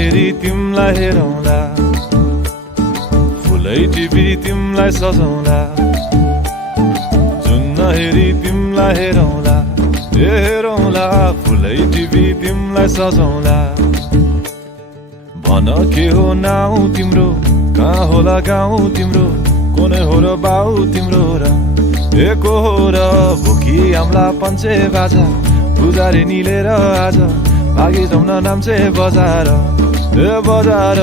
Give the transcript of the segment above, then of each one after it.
हेरी तिमलाई हेरौँला, फुलै टिपी तिमलाई सजाउँला। जुन नहेरी तिमलाई हेरौँला, हेरौँला, फुलै टिपी तिमलाई सजाउँला। भन के हो नाउ तिम्रो, कहाँ होला गाउँ तिम्रो, कोने हो र बाउ तिम्रो र एको हो र भुकी आम्ला पञ्चे बाजा पुजारी निलेर आज भागी जाउँ न नाम्चे बजार बजार।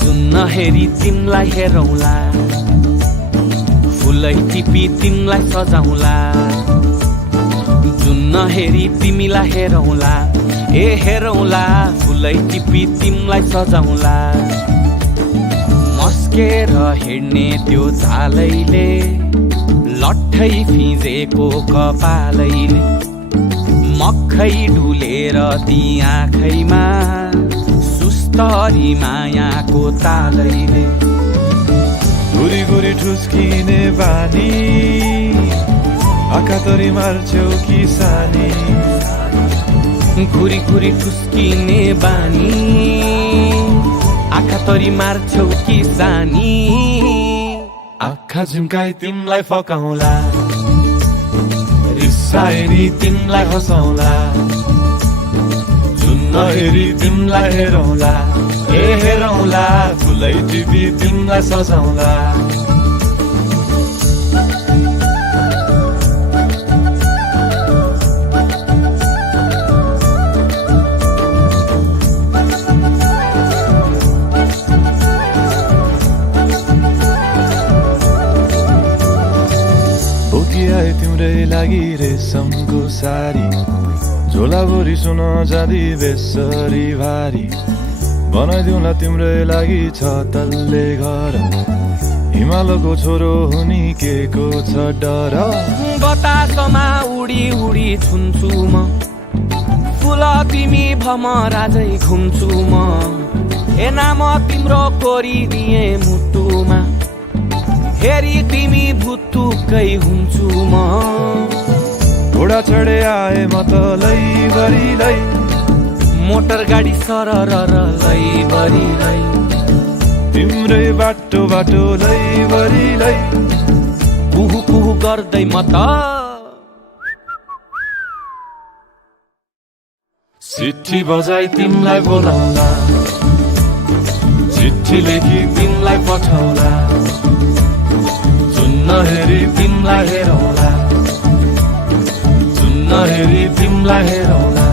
जुन नहेरी तिमलाई हेरौँला, फुलै टिपी तिमलाई सजाउँला। जुन नहेरी तिमीलाई हेरौँला, हेरौँला, फुलै टिपी तिमलाई सजाउँला। मस्केर हिँड्ने त्यो चालैले, लट्ठै फिजेको कपालैले, मक्खै डुलेर ती आँखैमा सुस्तरी मायाको तालैले। गुरी गुरी ठुस्किने बानी, आँखा तरी मार्छौ कि सानी। गुरी गुरी ठुस्किने बानी, आँखा तरी मार्छौ कि सानी। आँखा झुम्काई तिमलाई फकाउँला, रिसाए नि तिमलाई हँसाउँला। जुन नहेरी तिमलाई हेरौँला, हेरौँला, फुलै टिपी तिमलाई सजाउँला। तिम्रै लागि रेशमको सारी, झोलाभरि सुन जाँदी बेसरी भारी। बनाइदिउँला तिम्रै लागि छ तल्ले घर, हिमालको छोरो हुनी के को छ डर। बतासमा उडी उडी छुन्छु म, फुल तिमी भमराजै घुम्छु म। हे नाम तिम्रो कोरिदिए मुटुमा, हेरी तिमी भुत्तुकै हुन्छु म। घोडा चढे आए म त लैभरि लै, मोटर गाडी सरर लैभरि लै। तिम्रै बाटो बाटो लैभरि लै, कुहु कुहु गर्दै म त चिठी बजाई तिमलाई बोलाउँला, चिठी लेखी तिमलाई पठाउँला। जुन नहेरी तिमलाई हेरौँला, जुन नहेरी तिमलाई हेरौँला।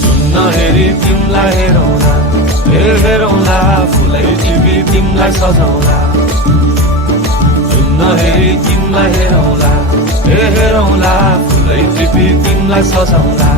जुन नहेरी तिमलाई हेरौँला, हेरौँला, फुलै टिपी तिमलाई सजाउँला। जुन नहेरी तिमलाई हेरौँला, हेरौँला, फुलै टिपी तिमलाई सजाउँला।